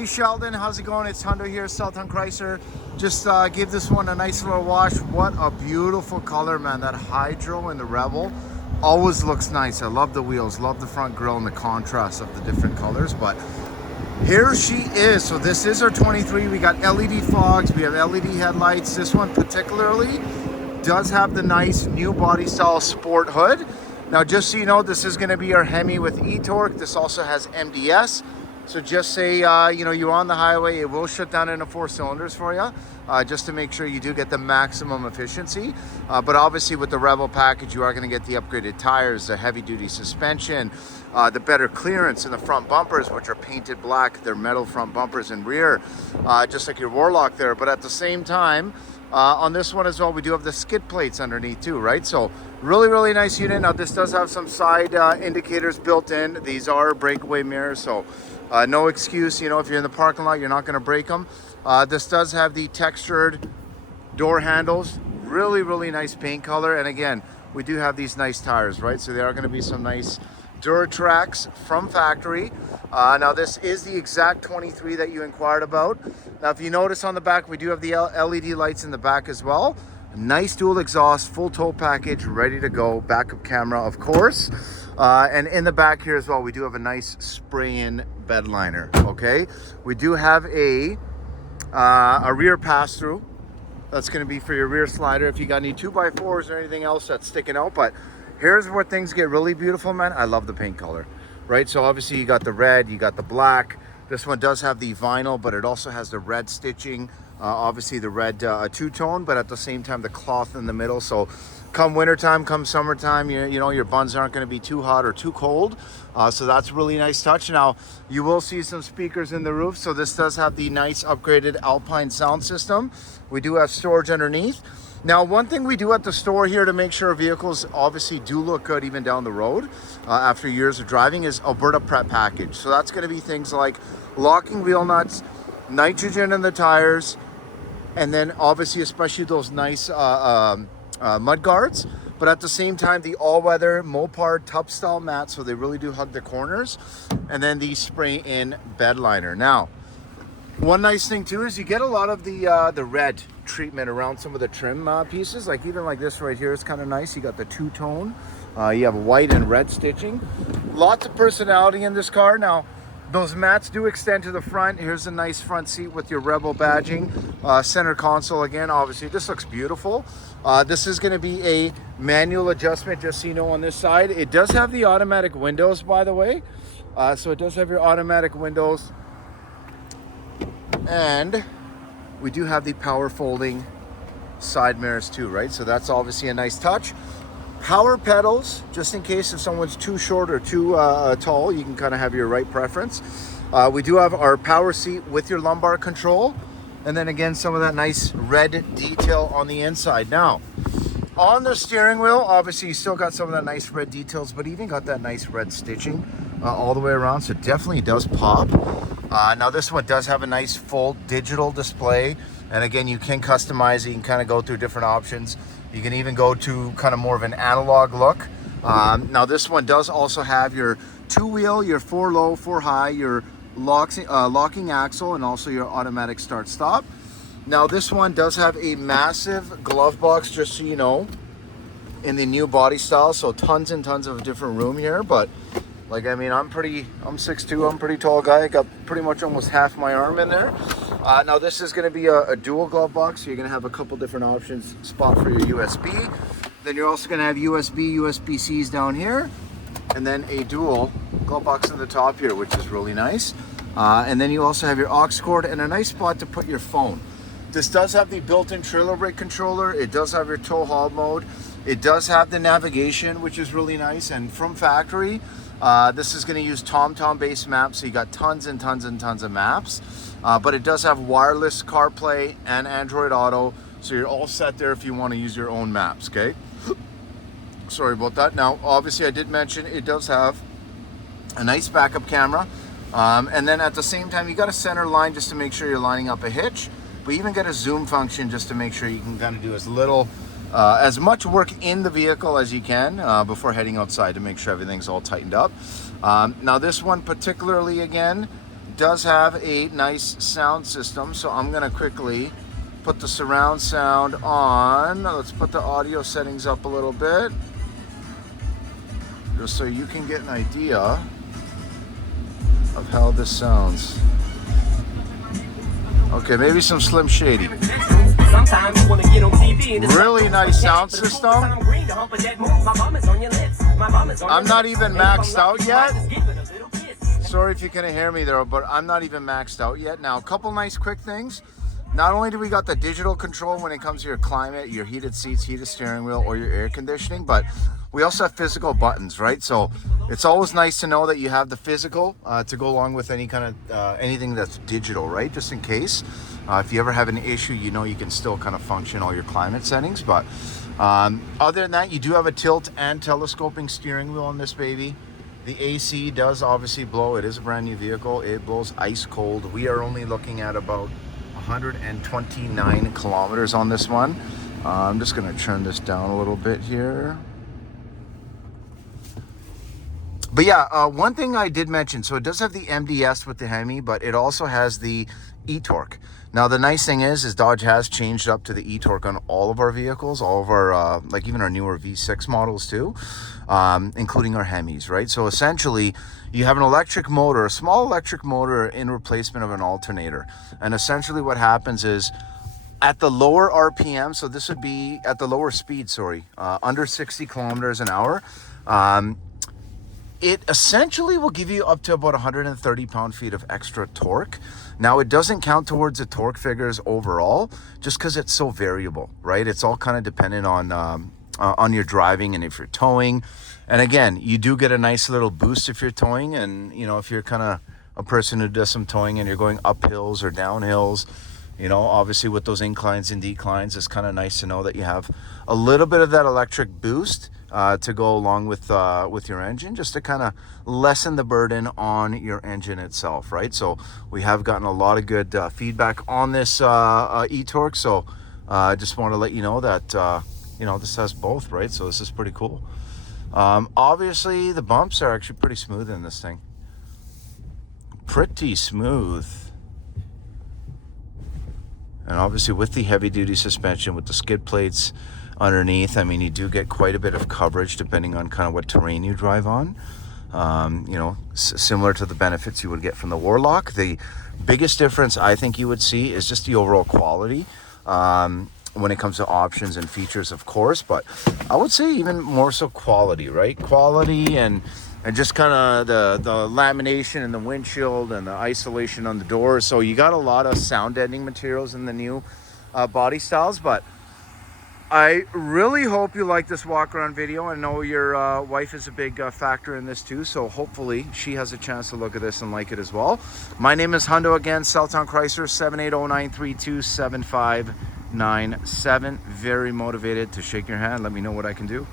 Hey Sheldon, how's it going? It's Hundo here, Southern Chrysler. Just give this one a nice little wash. What a beautiful color, man. That hydro in the Rebel always looks nice. I love the wheels, love the front grille and the contrast of the different colors. But here she is. So this is our 23. We got LED fogs, we have LED headlights. This one particularly does have the nice new body style sport hood. Now just so you know, this is going to be our Hemi with e-torque. This also has MDS. So just say, you're on the highway, it will shut down into 4 cylinders for you, just to make sure you do get the maximum efficiency. But obviously with the Rebel package, you are going to get the upgraded tires, the heavy duty suspension, the better clearance in the front bumpers, which are painted black. They're metal front bumpers and rear, just like your Warlock there. But at the same time, on this one as well, we do have the skid plates underneath too, right? So really, really nice unit. Now this does have some side indicators built in. These are breakaway mirrors, so no excuse, if you're in the parking lot, you're not going to break them. This does have the textured door handles. Really, really nice paint color. And again, we do have these nice tires, right? So there are going to be some nice Duratrax from factory. Now this is the exact 23 that you inquired about. Now if you notice on the back, we do have the LED lights in the back as well. Nice dual exhaust, full tow package, ready to go. Backup camera, of course. And in the back here as well, we do have a nice spray-in bed liner, okay? We do have a rear pass-through. That's going to be for your rear slider if you got any 2x4s or anything else that's sticking out. But here's where things get really beautiful, man. I love the paint color, right? So obviously you got the red, you got the black. This one does have the vinyl, but it also has the red stitching. Obviously the red two-tone, but at the same time the cloth in the middle. So come wintertime, come summertime, your buns aren't going to be too hot or too cold. So that's a really nice touch. Now you will see some speakers in the roof. So this does have the nice upgraded Alpine sound system. We do have storage underneath. Now, one thing we do at the store here to make sure vehicles obviously do look good even down the road after years of driving is Alberta Prep package. So that's going to be things like locking wheel nuts, nitrogen in the tires, and then obviously especially those nice mud guards. But at the same time, the all-weather Mopar tub style mats, so they really do hug the corners, and then the spray-in bed liner. Now, one nice thing too is you get a lot of the red treatment around some of the trim pieces, like even like this right here is kind of nice. You got the two-tone, you have white and red stitching. Lots of personality in this car. Now those mats do extend to the front. Here's a nice front seat with your Rebel badging, center console again. Obviously this looks beautiful. This is going to be a manual adjustment, just so you know, on this side. It does have the automatic windows, by the way, so it does have your automatic windows. And we do have the power folding side mirrors too, right? So that's obviously a nice touch. Power pedals, just in case if someone's too short or too tall, you can kind of have your right preference. We do have our power seat with your lumbar control. And then again, some of that nice red detail on the inside. Now, on the steering wheel, obviously you still got some of that nice red details, but even got that nice red stitching all the way around. So it definitely does pop. Now this one does have a nice full digital display. And again, you can customize it. You can kind of go through different options. You can even go to kind of more of an analog look. Now this one does also have your 2-wheel, your 4 low, 4 high, your locking axle, and also your automatic start stop. Now this one does have a massive glove box, just so you know, in the new body style. So tons and tons of different room here. But like, I mean, I'm 6'2", I'm a pretty tall guy. I got pretty much almost half my arm in there. Now this is going to be a dual glove box. So you're going to have a couple different options, spot for your USB. Then you're also going to have USB-Cs down here. And then a dual glove box in the top here, which is really nice. And then you also have your aux cord and a nice spot to put your phone. This does have the built-in trailer brake controller. It does have your tow haul mode. It does have the navigation, which is really nice. And from factory, this is going to use TomTom based maps. So you got tons and tons and tons of maps. But it does have wireless CarPlay and Android Auto. So you're all set there if you want to use your own maps, okay? Sorry about that. Now, obviously I did mention it does have a nice backup camera. And then at the same time, you got a center line just to make sure you're lining up a hitch. But you even get a zoom function just to make sure you can kind of do as much work in the vehicle as you can before heading outside to make sure everything's all tightened up. Now this one particularly, again, does have a nice sound system, so I'm gonna quickly put the surround sound on. Let's put the audio settings up a little bit, just so you can get an idea of how this sounds. Okay, maybe some Slim Shady. Really nice sound system. I'm not even maxed out yet. Sorry if you couldn't hear me there, but I'm not even maxed out yet. Now, a couple nice quick things. Not only do we got the digital control when it comes to your climate, your heated seats, heated steering wheel, or your air conditioning, but we also have physical buttons, right? So it's always nice to know that you have the physical to go along with any kind of anything that's digital, right? Just in case. If you ever have an issue, you know you can still kind of function all your climate settings. But other than that, you do have a tilt and telescoping steering wheel on this baby. The AC does obviously blow. It is a brand new vehicle. It blows ice cold. We are only looking at about 129 kilometers on this one. I'm just going to turn this down a little bit here. But yeah, one thing I did mention, so it does have the MDS with the Hemi, but it also has the e-torque. Now the nice thing is Dodge has changed up to the e-torque on all of our vehicles, all of our, like even our newer V6 models too, including our Hemis, right? So essentially you have an electric motor, a small electric motor in replacement of an alternator. And essentially what happens is at the lower RPM, so this would be at the lower speed, under 60 kilometers an hour, it essentially will give you up to about 130 pound-feet of extra torque. Now, it doesn't count towards the torque figures overall, just because it's so variable, right? It's all kind of dependent on your driving and if you're towing. And again, you do get a nice little boost if you're towing. And, you know, if you're kind of a person who does some towing and you're going up hills or down hills, you know, obviously with those inclines and declines, it's kind of nice to know that you have a little bit of that electric boost to go along with your engine, just to kind of lessen the burden on your engine itself, right? So we have gotten a lot of good feedback on this e-torque. So I just want to let you know that, you know, this has both, right? So this is pretty cool. Obviously, the bumps are actually pretty smooth in this thing. Pretty smooth. And obviously with the heavy duty suspension, with the skid plates underneath, I mean, you do get quite a bit of coverage depending on kind of what terrain you drive on. You know, similar to the benefits you would get from the Warlock. The biggest difference I think you would see is just the overall quality when it comes to options and features, of course, but I would say even more so quality, right? Quality and just kind of the lamination in the windshield and the isolation on the doors. So you got a lot of sound deadening materials in the new body styles. But I really hope you like this walk around video. I know your wife is a big factor in this too, so hopefully she has a chance to look at this and like it as well. My name is Hundo again, Celltown Chrysler, 780-932-7597. Very motivated to shake your hand. Let me know what I can do.